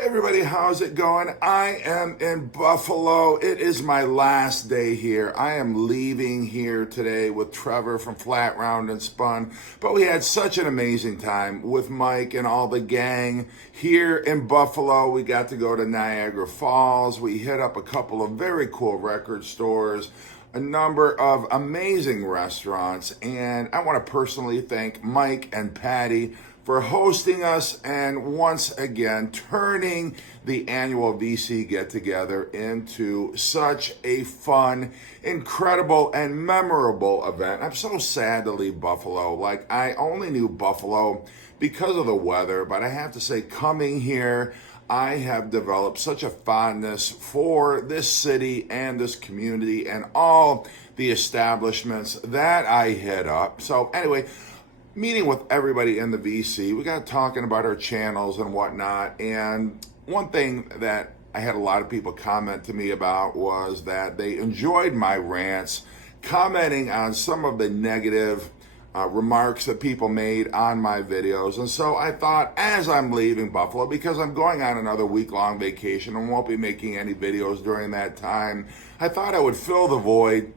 Everybody, how's it going? I am in Buffalo. It is my last day here. I am leaving here today with Trevor from Flat Round and Spun. But we had such an amazing time with Mike and all the gang here in Buffalo. We got to go to Niagara Falls. We hit up a couple of very cool record stores, a number of amazing restaurants, and I want to personally thank Mike and Patty for hosting us and once again turning the annual VC get together into such a fun, incredible, and memorable event. I'm so sad to leave Buffalo. Like, I only knew Buffalo because of the weather, but I have to say, coming here, I have developed such a fondness for this city and this community and all the establishments that I hit up. So anyway, meeting with everybody in the VC, we got talking about our channels and whatnot. And one thing that I had a lot of people comment to me about was that they enjoyed my rants, commenting on some of the negative remarks that people made on my videos. And so I thought, as I'm leaving Buffalo, because I'm going on another week-long vacation and won't be making any videos during that time, I thought I would fill the void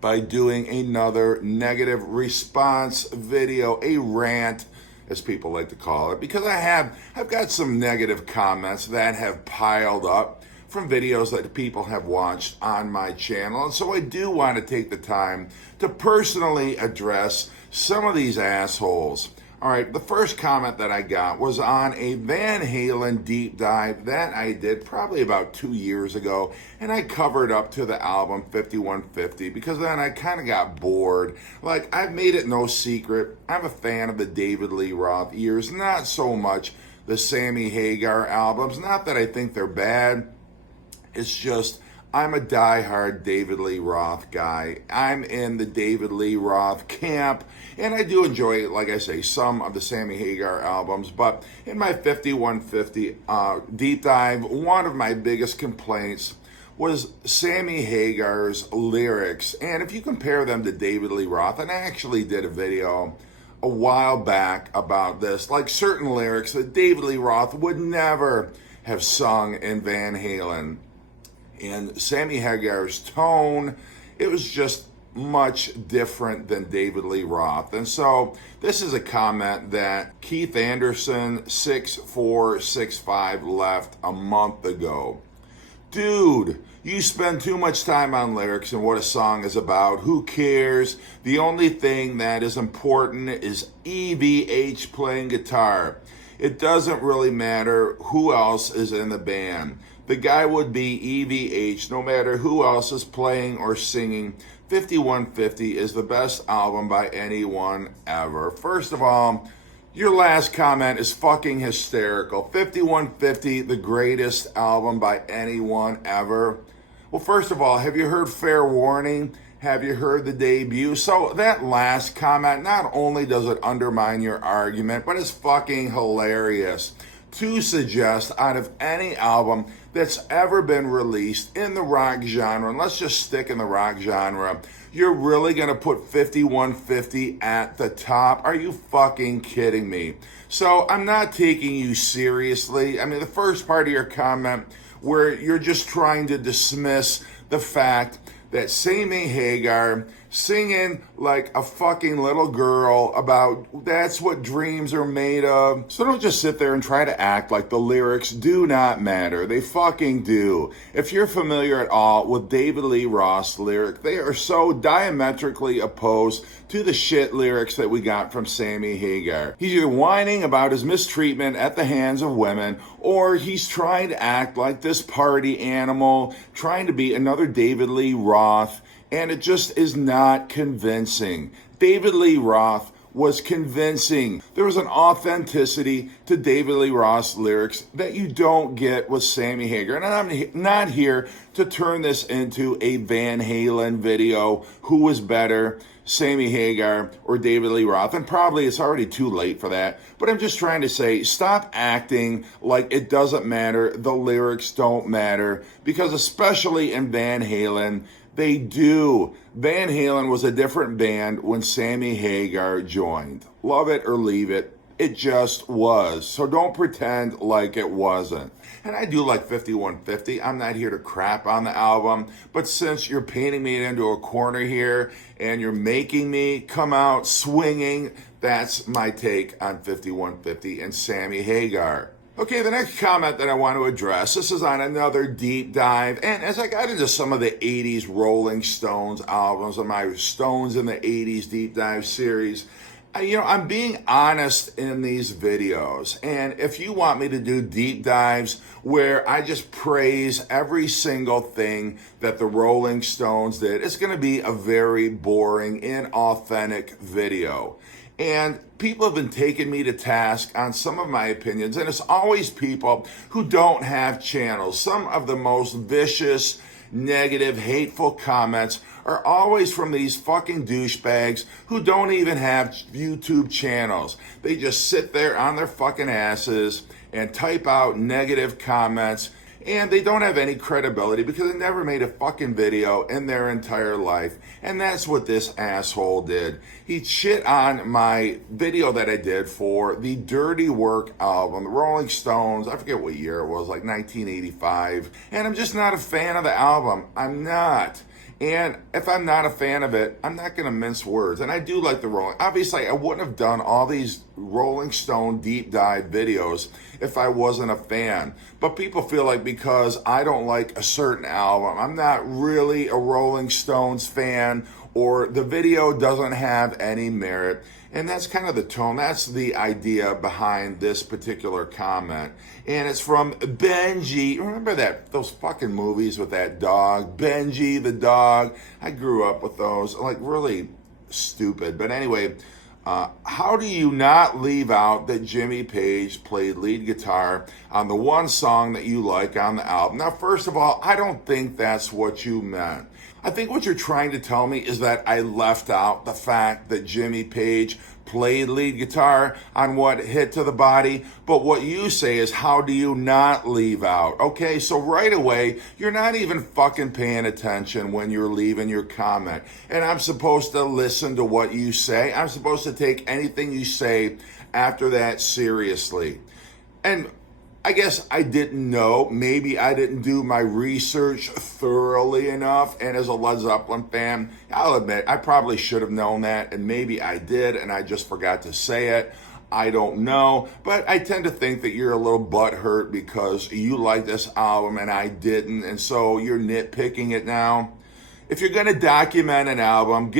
by doing another negative response video, a rant, as people like to call it, because I've got some negative comments that have piled up from videos that people have watched on my channel. And so I do want to take the time to personally address some of these assholes. All right, the first comment that I got was on a Van Halen deep dive that I did probably about 2 years ago, and I covered up to the album 5150 because then I kind of got bored. Like, I've made it no secret, I'm a fan of the David Lee Roth years, not so much the Sammy Hagar albums. Not that I think they're bad, it's just I'm a diehard David Lee Roth guy. I'm in the David Lee Roth camp, and I do enjoy, like I say, some of the Sammy Hagar albums. But in my 5150 deep dive, one of my biggest complaints was Sammy Hagar's lyrics. And if you compare them to David Lee Roth, and I actually did a video a while back about this, like certain lyrics that David Lee Roth would never have sung in Van Halen. And Sammy Hagar's tone, it was just much different than David Lee Roth. And so this is a comment that Keith Anderson 6465 left a month ago. Dude, you spend too much time on lyrics and what a song is about. Who cares? The only thing that is important is EVH playing guitar. It doesn't really matter who else is in the band. The guy would be EVH no matter who else is playing or singing. 5150 is the best album by anyone ever. First of all, your last comment is fucking hysterical. 5150, the greatest album by anyone ever. Well, first of all, have you heard Fair Warning? Have you heard the debut? So that last comment, not only does it undermine your argument, but it's fucking hilarious to suggest out of any album that's ever been released in the rock genre, and let's just stick in the rock genre, you're really going to put 5150 at the top? Are you fucking kidding me? So I'm not taking you seriously. I mean, the first part of your comment where you're just trying to dismiss the fact that Sammy Hagar singing like a fucking little girl about that's what dreams are made of. So don't just sit there and try to act like the lyrics do not matter. They fucking do. If you're familiar at all with David Lee Roth's lyric, they are so diametrically opposed to the shit lyrics that we got from Sammy Hagar. He's either whining about his mistreatment at the hands of women, or he's trying to act like this party animal, trying to be another David Lee Roth, and it just is not convincing. David Lee Roth was convincing. There was an authenticity to David Lee Roth's lyrics that you don't get with Sammy Hagar. And I'm not here to turn this into a Van Halen video. Who was better, Sammy Hagar or David Lee Roth? And probably it's already too late for that. But I'm just trying to say, stop acting like it doesn't matter. The lyrics don't matter. Because especially in Van Halen, they do. Van Halen was a different band when Sammy Hagar joined. Love it or leave it. It just was. So don't pretend like it wasn't. And I do like 5150. I'm not here to crap on the album, but since you're painting me into a corner here and you're making me come out swinging, that's my take on 5150 and Sammy Hagar. Okay, the next comment that I want to address, this is on another deep dive, and as I got into some of the 80s Rolling Stones albums and my Stones in the 80s deep dive series, I'm being honest in these videos, and if you want me to do deep dives where I just praise every single thing that the Rolling Stones did, it's going to be a very boring, inauthentic video. And people have been taking me to task on some of my opinions, and it's always people who don't have channels. Some of the most vicious, negative, hateful comments are always from these fucking douchebags who don't even have YouTube channels. They just sit there on their fucking asses and type out negative comments, and they don't have any credibility because they never made a fucking video in their entire life. And that's what this asshole did. He shit on my video that I did for the Dirty Work album, the Rolling Stones. I forget what year it was, like 1985. And I'm just not a fan of the album. I'm not. And if I'm not a fan of it, I'm not going to mince words. And I do like the Rolling. Obviously, I wouldn't have done all these Rolling Stone deep dive videos if I wasn't a fan. But people feel like because I don't like a certain album, I'm not really a Rolling Stones fan, or the video doesn't have any merit. And that's kind of the tone. That's the idea behind this particular comment. And it's from Benji. Remember those fucking movies with that dog? Benji the dog. I grew up with those. Like, really stupid. But anyway, how do you not leave out that Jimmy Page played lead guitar on the one song that you like on the album? Now, first of all, I don't think that's what you meant. I think what you're trying to tell me is that I left out the fact that Jimmy Page played lead guitar on what Hit to the Body. But what you say is, how do you not leave out? Okay, so right away, you're not even fucking paying attention when you're leaving your comment. And I'm supposed to listen to what you say. I'm supposed to take anything you say after that seriously. And I guess I didn't know. Maybe I didn't do my research thoroughly enough. And as a Led Zeppelin fan, I'll admit, I probably should have known that. And maybe I did, and I just forgot to say it. I don't know. But I tend to think that you're a little butthurt because you like this album and I didn't. And so you're nitpicking it now. If you're going to document an album,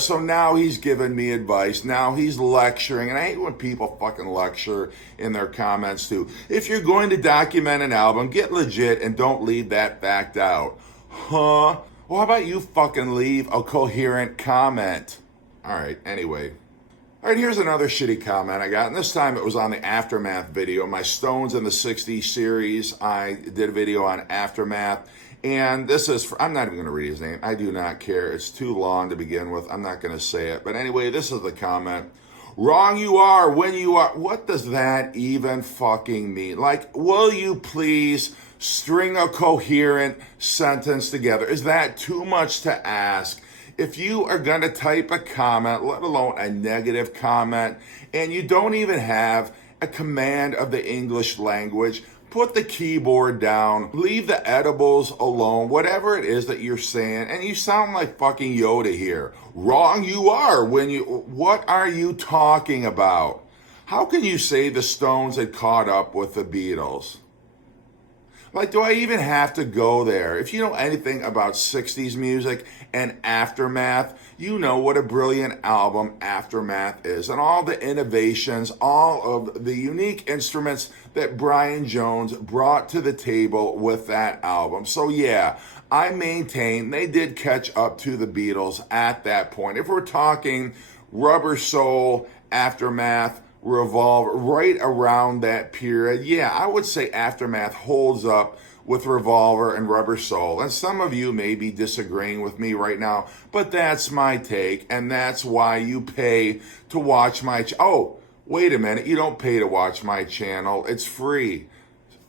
so now he's giving me advice. Now he's lecturing. And I hate when people fucking lecture in their comments too. If you're going to document an album, get legit and don't leave that fact out. Huh? Well, how about you fucking leave a coherent comment? All right, anyway. All right, here's another shitty comment I got. And this time it was on the Aftermath video. My Stones in the 60s series. I did a video on Aftermath. And this is, I'm not even going to read his name. I do not care. It's too long to begin with. I'm not going to say it. But anyway, this is the comment. Wrong you are when you are. What does that even fucking mean? Like, will you please string a coherent sentence together? Is that too much to ask? If you are going to type a comment, let alone a negative comment, and you don't even have a command of the English language, put the keyboard down, leave the edibles alone, whatever it is that you're saying, and you sound like fucking Yoda here. Wrong you are what are you talking about? How can you say the Stones had caught up with the Beatles? Like, do I even have to go there? If you know anything about 60s music and Aftermath, you know what a brilliant album Aftermath is, and all the innovations, all of the unique instruments that Brian Jones brought to the table with that album. So yeah, I maintain they did catch up to the Beatles at that point. If we're talking Rubber Soul, Aftermath, Revolver, right around that period, yeah, I would say Aftermath holds up with Revolver and Rubber Soul. And some of you may be disagreeing with me right now, but that's my take, and that's why you pay to watch my oh, wait a minute, you don't pay to watch my channel, it's free.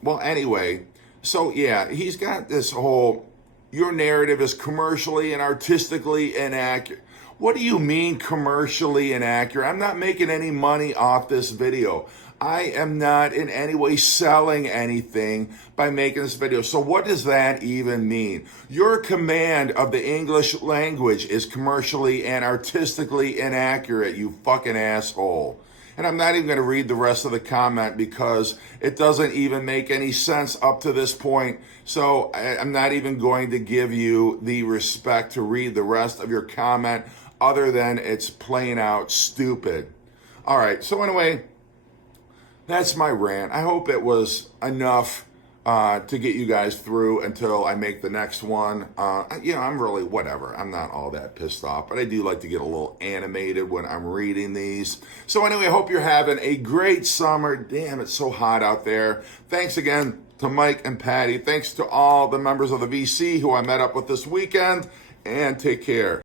Well, anyway, so yeah, he's got this whole, your narrative is commercially and artistically inaccurate. What do you mean commercially inaccurate? I'm not making any money off this video. I am not in any way selling anything by making this video. So what does that even mean? Your command of the English language is commercially and artistically inaccurate, you fucking asshole. And I'm not even going to read the rest of the comment because it doesn't even make any sense up to this point. So I'm not even going to give you the respect to read the rest of your comment other than it's plain out stupid. All right, so anyway, that's my rant. I hope it was enough to get you guys through until I make the next one. I'm really whatever. I'm not all that pissed off, but I do like to get a little animated when I'm reading these. So anyway, I hope you're having a great summer. Damn, it's so hot out there. Thanks again to Mike and Patty. Thanks to all the members of the VC who I met up with this weekend, and take care.